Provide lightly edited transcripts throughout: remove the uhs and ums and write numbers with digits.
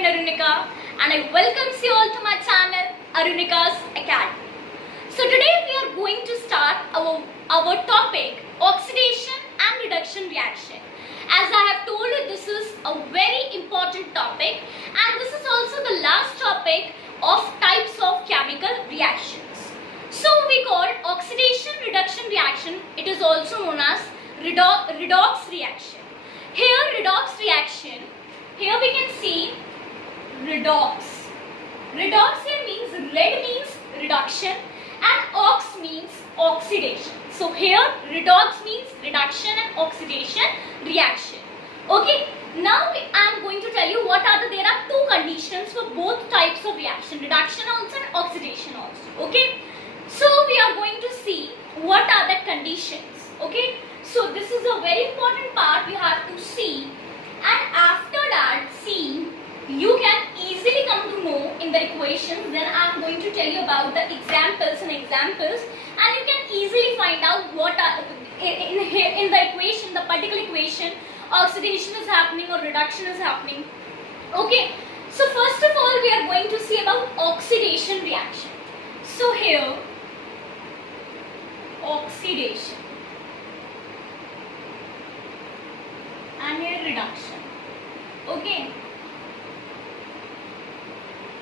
friend Arunika and I welcome you all to my channel ARUNIKA'S Academy. So today we are going to start our topic oxidation and reduction reaction. As I have told you, this is a very important topic and this is also the last topic of types of chemical reactions. So we call oxidation reduction reaction. It is also known as redox reaction. Here redox reaction, here we can see redox. Redox here means red means reduction and ox means oxidation. So here redox means reduction and oxidation reaction. Okay, now I am going to tell you what are there are two conditions for both types of reaction, reduction also and oxidation also. Okay, so we are going to see what are the conditions. Okay, so this is a very important part we have to see, and after that see you can easily come to know in the equations. Then I am going to tell you about the examples and you can easily find out what are in the equation, the particular equation, oxidation is happening or reduction is happening. Okay, so first of all we are going to see about oxidation reaction. So here oxidation and here reduction. Okay,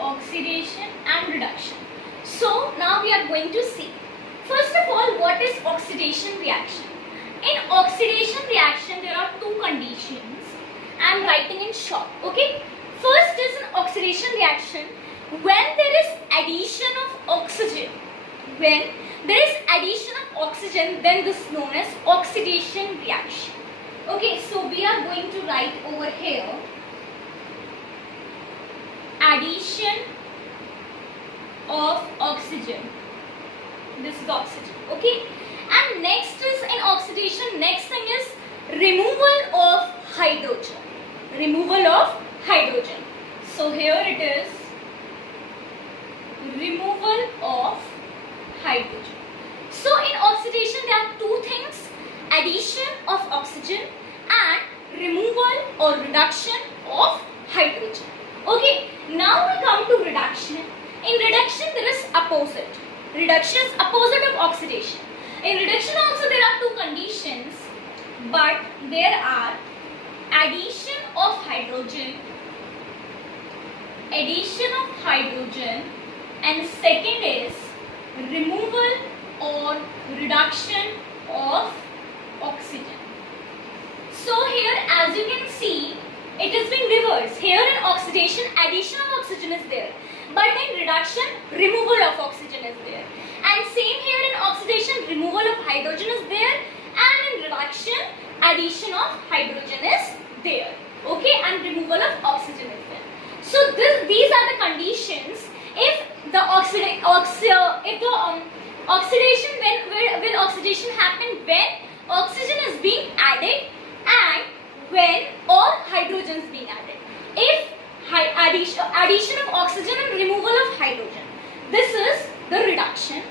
oxidation and reduction. So now we are going to see first of all what is oxidation reaction. In oxidation reaction there are two conditions. I am writing in short. Okay, first is an oxidation reaction when there is addition of oxygen. When there is addition of oxygen, then this is known as oxidation reaction. Okay, so we are going to write over here addition of oxygen. This is oxygen. Okay, and next is in oxidation, next thing is removal of hydrogen. Removal of hydrogen. So here it is removal of hydrogen. So in oxidation there are two things, addition of oxygen and removal or reduction of hydrogen. Okay, now we come to reduction. In reduction there is opposite. Reduction is opposite of oxidation. In reduction also there are two conditions, but there are addition of hydrogen, and second is removal or reduction of oxygen. So here as you can see it is being reversed. Here in oxidation addition of oxygen is there, but in reduction removal of oxygen is there, and same here in oxidation removal of hydrogen is there, and in reduction addition of hydrogen is there. Okay, and removal of oxygen is there. So these are the conditions if the oxidation when oxidation happen when oxygen is being added and when or hydrogen is being added. If addition of oxygen and removal of hydrogen, this is the reduction.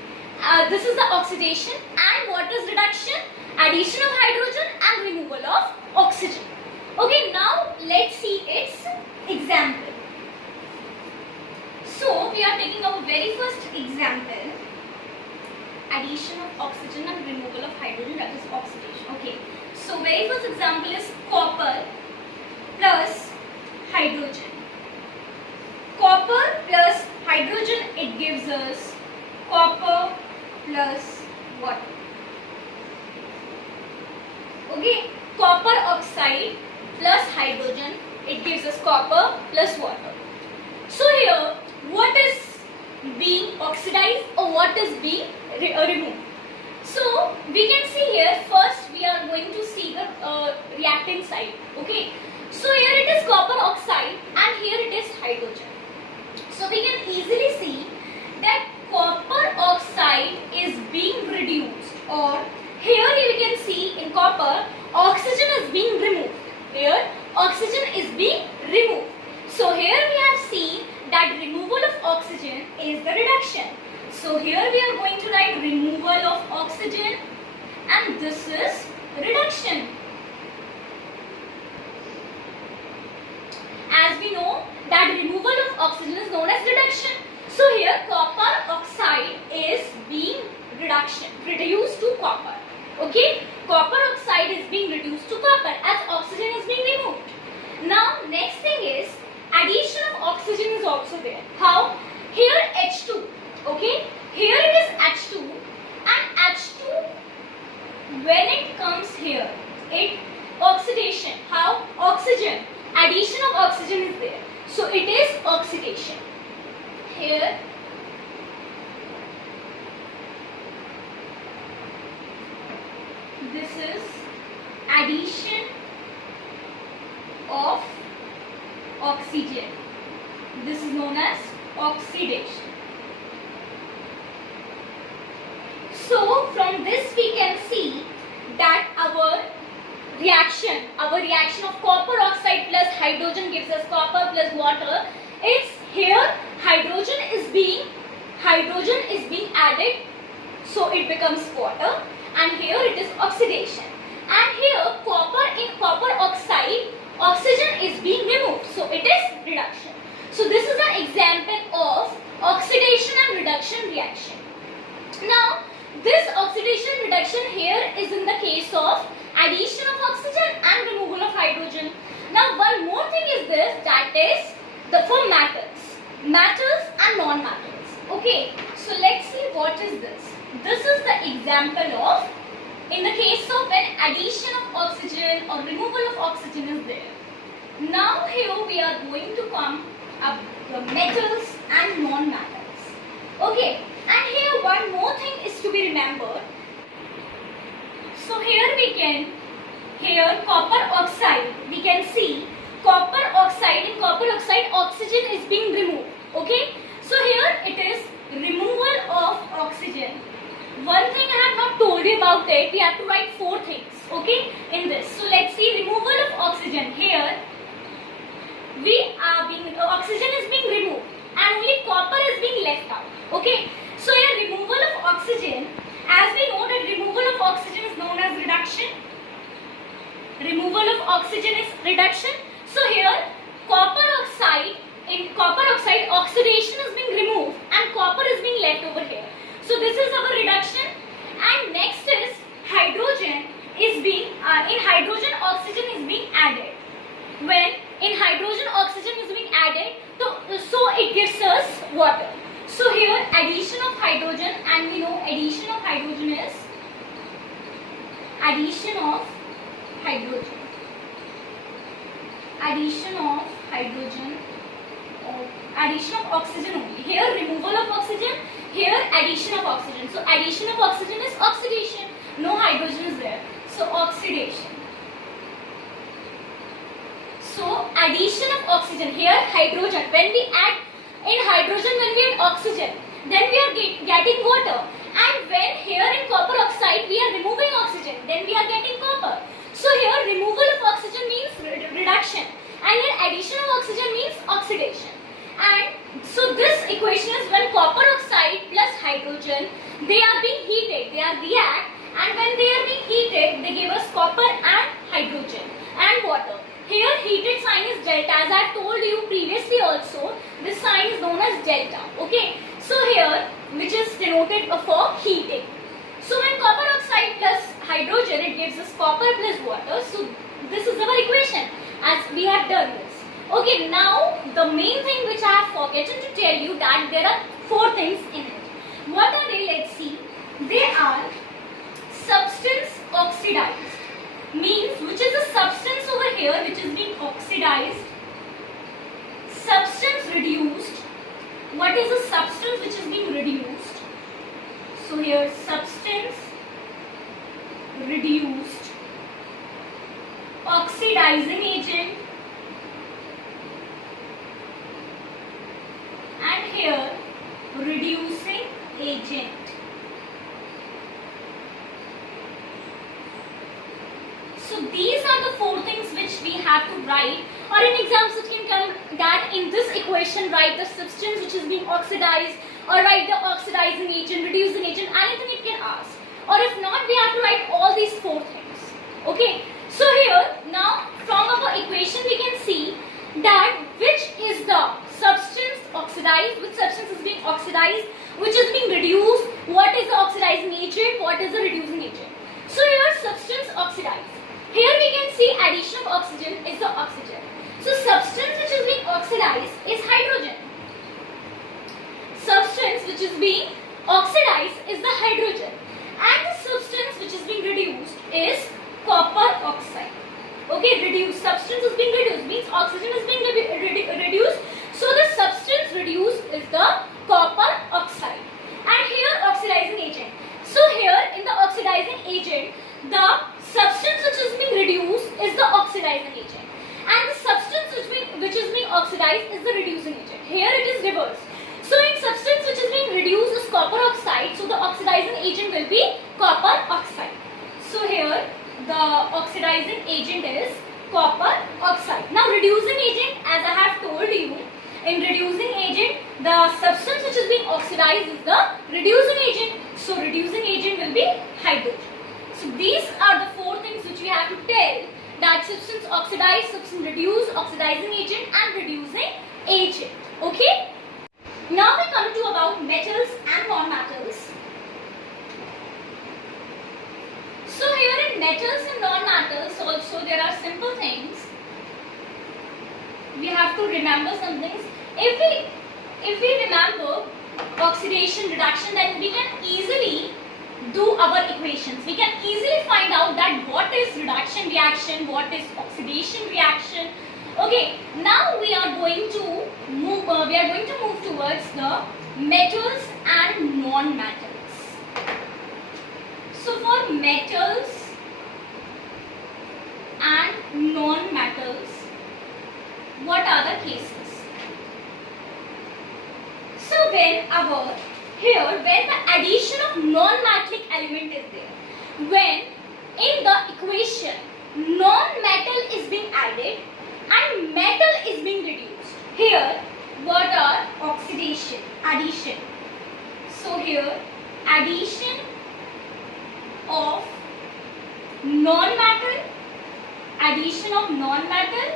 This is the oxidation, and what is reduction? Addition of hydrogen and removal of oxygen. Okay, now let's see its example. So we are taking our very first example, addition of oxygen and removal of hydrogen, that is oxidation. Okay, so very first example is copper plus hydrogen. Copper plus hydrogen, it gives us copper plus water. Okay, copper oxide plus hydrogen, it gives us copper plus water. So here what is being oxidized or what is being removed? So we can see here first we are going to see the reactant side. Okay, so here it is copper oxide and here it is hydrogen. So we can easily see that copper oxide is being reduced, or here you can see in copper oxygen is being removed. Here oxygen is being removed. So here we have seen that removal of oxygen is the reduction. So here we are going to write removal of oxygen and this is reduction. As we know that removal of oxygen is known as reduction. So here copper oxide is being reduced to copper. Okay, copper oxide is being reduced to copper as oxygen is being removed. Now next thing is addition of oxygen is also there. How? Here H2. Okay, here it is H2, and H2 when it comes here, it oxidation. How? Oxygen. Addition of oxygen is there. So it is oxidation. Here this is addition of oxygen. This is known as oxidation. So from this we can see that our reaction of copper oxide plus hydrogen gives us copper plus water. It's here hydrogen is being added, so it becomes water, and here it is oxidation. And here in copper oxide, oxygen is being removed, so it is reduction. So this is an example of oxidation and reduction reaction. Now this oxidation reduction here is in the case of addition of oxygen and removal of hydrogen. Now one more thing is this, that is for matters and non-matters. Okay, so let's see what is this. This is the example of in the case of when addition of oxygen or removal of oxygen is there. Now here we are going to come up the metals and non-matters. Okay, and here one more thing is to be remembered. So here copper oxide, we can see copper oxide, in copper oxide oxygen is being removed. Okay, so here it is removal of oxygen. One thing I have not told you about it, we have to write 4 things, okay, in this. So let's see removal of oxygen. Here oxygen is being removed and only copper is being left out. Okay, so here removal of oxygen, as we know that removal of oxygen is known as reduction. Removal of oxygen is reduction. So here in copper oxide oxidation is being removed and copper is being left over here. So this is our reduction. And next is hydrogen is being in hydrogen oxygen is being added. When in hydrogen oxygen is being added, so it gives us water. So here addition of hydrogen, and we know addition of hydrogen is addition of oxygen only. Here removal of oxygen, here addition of oxygen. So addition of oxygen is oxidation. No hydrogen is there. So oxidation. So addition of oxygen, here hydrogen. When we add oxygen, then we are getting water. And when here in copper oxide we are removing oxygen, then we are getting copper. So here removal of oxygen means reduction, and here addition of oxygen means oxidation. And so this equation is when copper oxide plus hydrogen, they are being heated, they are react, and when they are being heated, they give us copper and hydrogen and water. Here heated sign is delta, as I have told you previously also, this sign is known as delta. Okay, so here which is denoted for heating. So when copper oxide plus hydrogen, it gives us copper plus water. So this is our equation as we have done this. Okay, now the main thing which I have forgotten to tell you, that there are 4 things in it. What are they? Let's see. They are substance oxidized, means which is a substance over here which is being oxidized. Substance reduced. What is a substance which is being reduced? So here substance reduced. Oxidizing agent. And here reducing agent. So these are the 4 things which we have to write, or in exams it can come that in this equation write the substance which is being oxidized, or write the oxidizing agent, reducing agent, anything it can ask. Or if not, we have to write all these 4 things. Okay, so here now from our equation we can see that which is the see, addition of oxygen is the oxygen. So substance which is being oxidized is hydrogen. Substance which is being oxidized is the hydrogen, and the substance which is being reduced is copper oxide. Okay, reduced, substance is being reduced means oxygen is being reduced. So the substance reduced is the copper oxide. And here oxidizing agent. So here in the oxidizing agent, the substance which is being reduced is the oxidizing agent, and the substance which is being oxidized is the reducing agent. Here it is reversed. So in substance which is being reduced is copper oxide, so the oxidizing agent will be copper oxide. So here the oxidizing agent is copper oxide. Now reducing agent, as I have told you, in reducing agent the substance which is being oxidized is the reducing agent. So reducing agent will be hydrogen. So these are the four things which we have to tell, that substance oxidized, substance reduced, oxidizing agent and reducing agent. Okay. Now we come to about metals and non-metals. So here in metals and non-metals also there are simple things. We have to remember some things. If we remember oxidation, reduction, then we can easily do our equations. We can easily find out that what is reduction reaction, what is oxidation reaction. Okay, now we are going to move towards the metals and non-metals. So for metals and non-metals, what are the cases? So when the addition of non-metallic element is there, when in the equation non-metal is being added and metal is being reduced, here what are oxidation, addition. So here addition of non-metal, addition of non-metal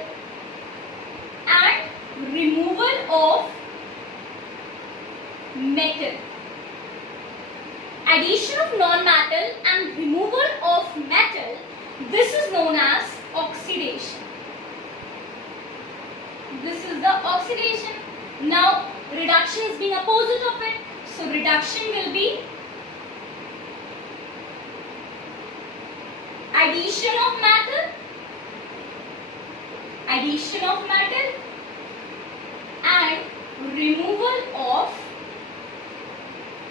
and removal of metal. Addition of non-metal and removal of metal, this is known as oxidation. This is the oxidation. Now reduction is being opposite of it. So reduction will be addition of metal, and removal of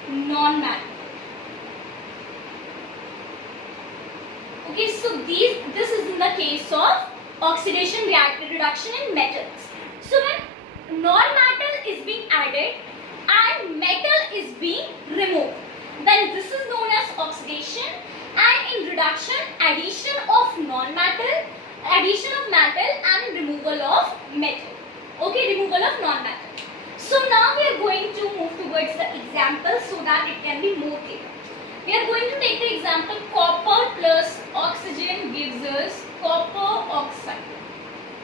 non-metal. Okay, so this is in the case of oxidation reduction in metals. So when non-metal is being added and metal is being removed, then this is known as oxidation, and in reduction, addition of non-metal, addition of metal and removal of metal. Okay, removal of non-metal. So now we are going to move towards the example so that it can be more clear. We are going to take the example copper plus oxygen gives us copper oxide.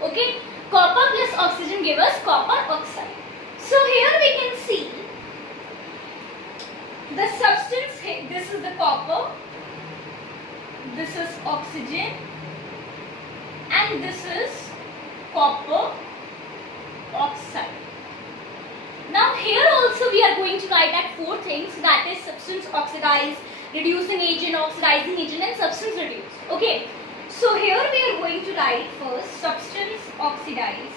Okay, copper plus oxygen gives us copper oxide. So here we can see the substance, this is the copper, this is oxygen, and this is copper oxide. Now here also we are going to write at four things, that is substance oxidized, reducing agent, oxidizing agent and substance reduced. Okay, so here we are going to write first substance oxidized,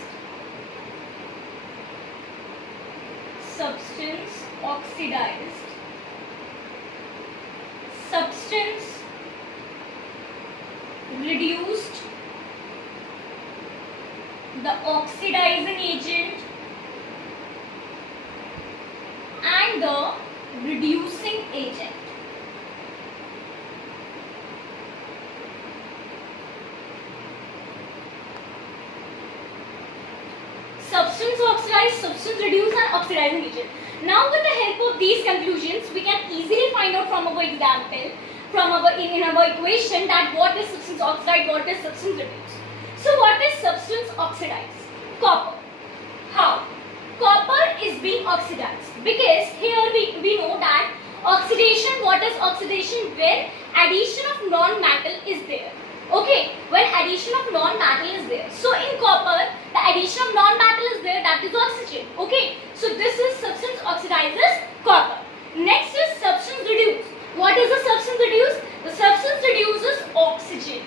substance oxidized, substance reduced, the oxidizing agent and the reducing agent. Substance oxidized, substance reduced and oxidizing agent. Now with the help of these conclusions, we can easily find out from our example, from our in our equation, that what is substance oxidized, what is substance reduced. So what is substance oxidized? Copper. How? Copper is being oxidized because here we know that oxidation, what is oxidation? When addition of non-metal is there. Okay. Okay, when addition of non-metal is there. So in copper, the addition of non-metal is there, that is oxygen. Okay, so this is substance oxidizes copper. Next is substance reduce. What is the substance reduce? The substance reduces oxygen.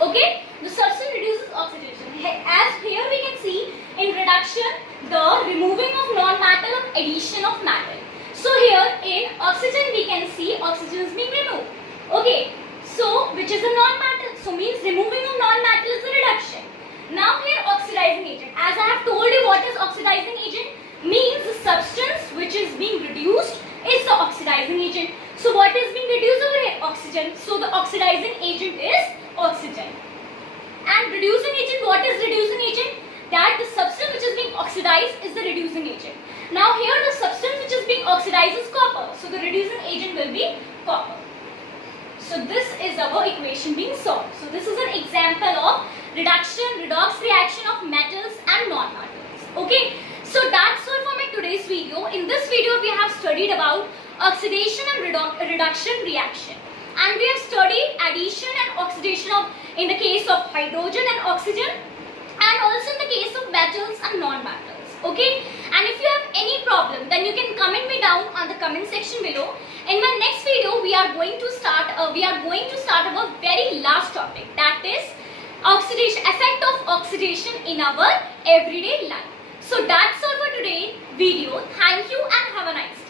Okay, the substance reduces oxidation. As here we can see in reduction, the removing of non-metal of addition of metal. So here in oxygen we can see oxygen is being removed. Okay, so which is a non-metal. So means removing of non-metal is a reduction. Now here oxidizing agent. As I have told you, what is oxidizing agent? Means the substance which is being reduced is the oxidizing agent. So what is being reduced over here? Oxygen. So the oxidizing agent is oxygen. And reducing agent, what is reducing agent? That the substance which is being oxidized is the reducing agent. Now here the substance which is being oxidized is copper. So the reducing agent will be copper. So this is our equation being solved. So this is an example of redox reaction of metals and non-metals. Okay. So that's all for my today's video. In this video we have studied about oxidation and reduction reaction. And we have studied addition and oxidation of in the case of hydrogen and oxygen, and also in the case of metals and non-metals. Okay, and if you have any problem, then you can comment me down on the comment section below. In my next video we are going to start our very last topic, that is oxidation, effect of oxidation in our everyday life. So that's all for today's video. Thank you and have a nice day.